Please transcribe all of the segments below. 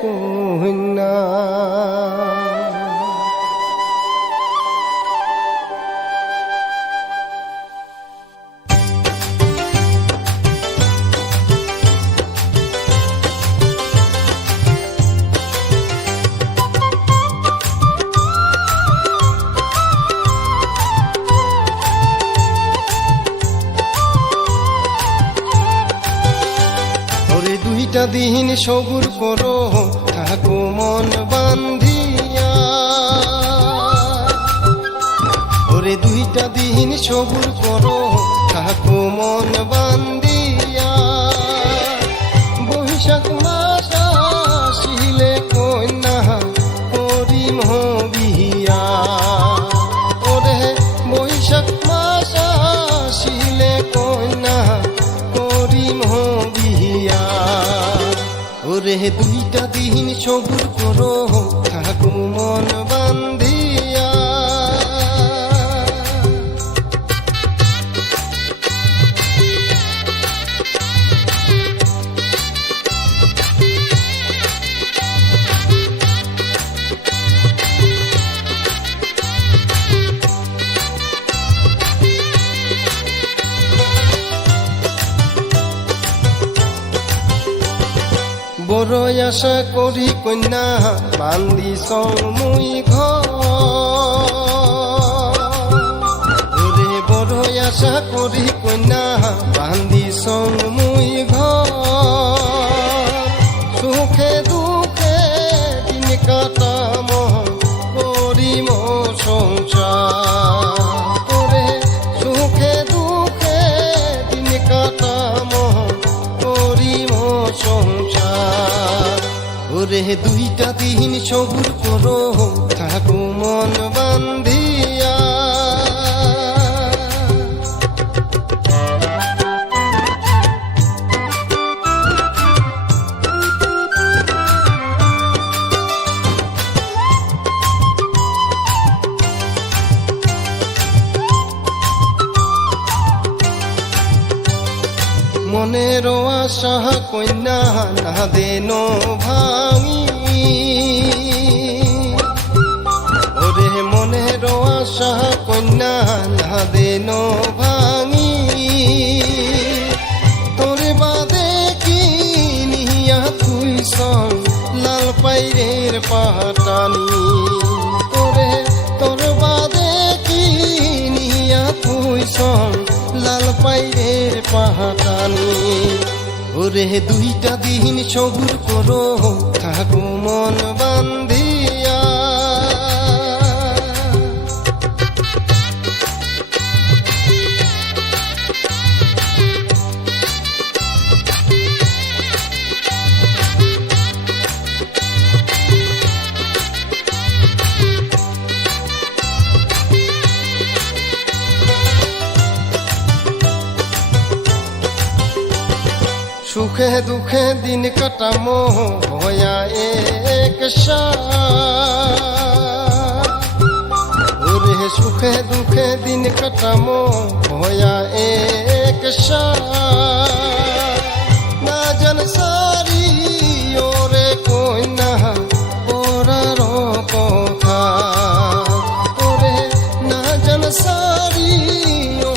কন্যা। দুইটা দিন সবুর করো থাকো মন বান্ধিয়া, ওরে দুইটা দিন সবুর করো থাকো মন বান্ধিয়া। বৈশাখ মাস আসিলে কন্যা করিম বিয়া, ওরে বৈশাখ মাস আসিলে কন্যা করিম বিয়া। ওরে দুইটা দিন সবুর করো থাকো মন বান্ধিয়া। বড় আশা করি কন্যা বান্দি মুই ঘর, ওরে বড় আশা করি কন্যা বান্দি মুই ঘর। সুখে দুঃখে দিন কাটাম করিম সংসার, ওরে সুখে দুঃখে দিন কাটাম করিম সংসার। ওরে দুইটা দিন সবুর করো থাকো মন বান্ধিয়া। মনের আশা কন্যা না দেন ভাঙি, ওরে মনের আশা কন্যা না দেন ভাঙি। তোর বাদে কি নিয়া তুই সং লাল পাইরের পাটানি, ওরে তোর বাদে কি নিয়া তুই সং লাল পাইরের পাহাটানি। ওরে দুইটা দিন সবুর করো থাকো মন বান্ধিয়া। সুখে দুঃখে দিন কাটামো হয়া এক সাথ, ওরে সুখে দুঃখে দিন কাটামো হয়া এক সাথ। না জান সারি ওরে কন্যা পরার কথা, ওরে না জান সারি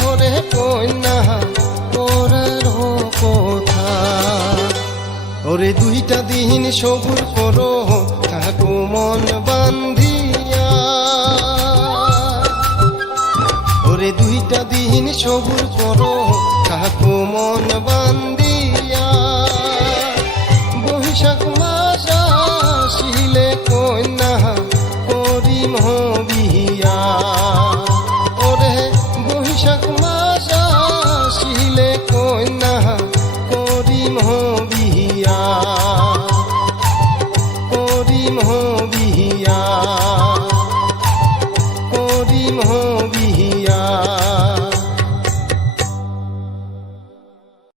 ওরে কন্যা পরার কথা। ওরে দুইটা দিন সবুর করো থাকো মন বান্ধিয়া, ওরে দুইটা দিন সবুর করো থাকো মন বান্ধিয়া।